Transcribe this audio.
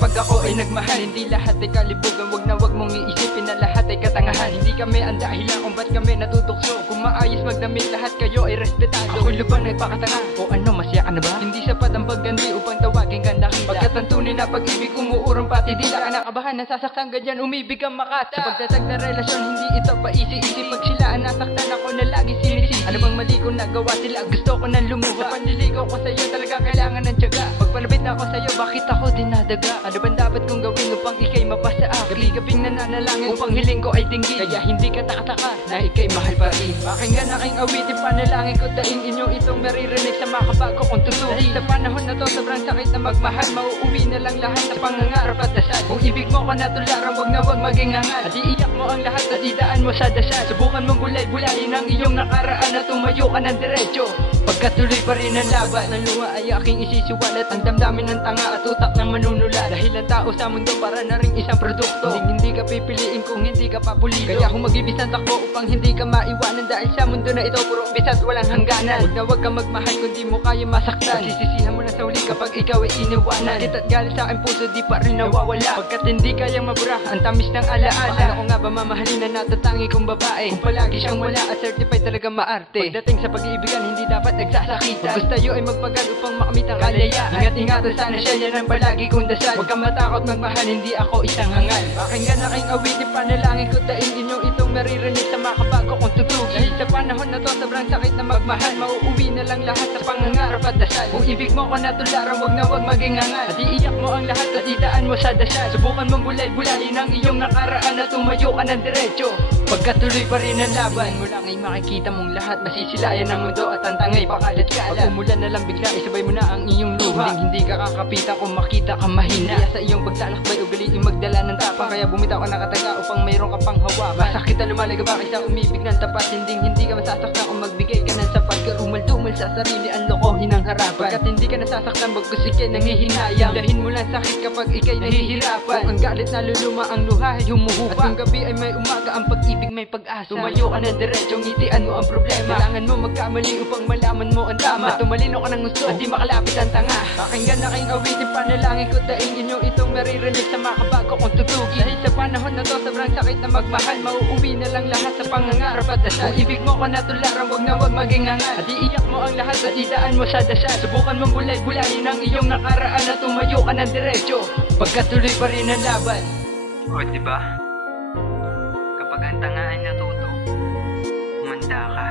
kapag ako ay nagmahal. Hindi lahat ay kalibugan, wag mong iisipin na lahat ay katangahan. Hindi kami ang dahilan kung ba't kami natutukso. Kung maayos magdamit, lahat kayo ay respetado. Ako lubang nagpakatanga, o ano, masaya ka na ba? Hindi sapat ang pagganti upang tawagin ka nakita. Pagkat ang tunay na pag-ibig umuurong pati dila ka nakabahan, nasasaktan ganyan, umibig ang makata. Sa pagtatag na relasyon, hindi ito pa easy-easy. Pag sila ang nasaktan, ako na lagi sinisisi. Ano bang mali kong nagawa sila? Gusto ko nang lumuha. Sa panliligaw ko sa'yo, talaga kailangan ng tiyaga. Pagpalapit na ako sa'yo, bakit ako dinadaga? Ano bang dapat kong gawin upang ikay mapasa akin? Gabi-gabing nananalangin upang hiling ko ay tinggi. Kaya hindi ka takataka na ikay mahal pa rin. Pakinggan aking awitin, panalangin ko daing inyo itong maririnig sa makabago kong tutugi. Dahil sa panahon na to, sobrang sakit na magmahal. Mauuwi na lang lahat sa pangangarap at dasal. Kung ibig mo ko natularan, wag maging hangal. At iiyak mo ang lahat at idaan mo sa dasal. Subukan mong bulay-bulayin ang iyong nakaraan at tumayo ka ng diretso. Pagkatuloy pa rin ang laban ng luha ay aking isisiwalat. Ang damdamin ng tanga at utak ng manunula. Dahil ang tao sa mundo para na rin isang produkto. Hindi ka pipiliin kung hindi ka papulido. Kaya humagibis ang takbo upang hindi ka maiwanan. Dahil sa mundo na ito puro umbis at walang hangganan. Wag kang magmahal kung di mo kaya masaktan. Sisisihan mo na sa huli kapag ikaw ay iniwanan. Sakit at galit sa aking puso di pa rin nawawala. Pagkat hindi kayang mabura ang tamis ng alaala. Paano ko nga ba mamahalin na natatangi kong babae kung palagi siyang wala at certified talaga maarte? Pagdating sa pag-iibigan hindi dapat nagsasakitan. Pag gusto tayo ay magpagal upang makamit ang kalayaan. Ingat-ingatan sana siya, yan ang palagi kong dasal. Huwag kang matakot magmahal, hindi ako isang hangal. Pakinggan aking awitin, panalangin ko daing inyo itong maririnig sa makabago kong tutugi. Dahil sa panahon na to, sobrang sakit na magmahal. Mauuwi na lang lahat sa pangangarap at dasal. Kung ibig mo ko natularan, wag maging hangal. At iiyak mo ang lahat at idaan mo sa dasal. Subukan mong bulay-bulayin ang iyong nakaraan at tumayo ka ng diretso. Pagkatuloy pa rin ang laban mo lang ay makikita mong lahat. Masisilayan ang mundo at ang tangay pakalat-kalat. Pag umulan na lang bigla, isabay mo na ang iyong luha. Hindi ka kakapitan kung makita ka mahina. Kaya sa iyong paglalakbay, ugaliin magdala ng tapang. Kaya bumitaw ka nakataga upang mayroon ka pang hawakan. Masakit na lumalaga ba kaysa umibig ng tapat. Hindi ka masasaktan kung magbigay ka ng sapat. Karumal-dumal sa sarili ang lokohin ng harapan. Pagkat hindi ka nasasaktan, bagkus ikay nangihinayang. Dahin mo lang sakit kapag ikay nahihirapan. Kung ang galit na luluma, ang luha ay humuhupa. At kung gabi ay may umaga, ang pag-ibig may pag-asa. Tumayo ka ng diretso, ngitian mo ang problema. Kailangan mo magkamali upang malaman mo ang tama. At tumalino ka ng gusto, at di makalapit ang tanga. Pakinggan aking awitin, panalangin ko daing inyo itong maririnig sa makabago kong tutugi. Dahil sa panahon na to, sobrang sakit na magmahal. Mauuwi na lang lahat sa pangangarap at dasal. Kung ibig mo ko natularan, wag maging hangal. At iiyak mo ang lahat at idaan mo sa dasal. Subukan mong bulay-bulayin ang iyong nakaraan at tumayo ka ng diretso. Pagkatuloy pa rin ang laban. O diba? Kapag ang tanga ay natuto, umanda ka.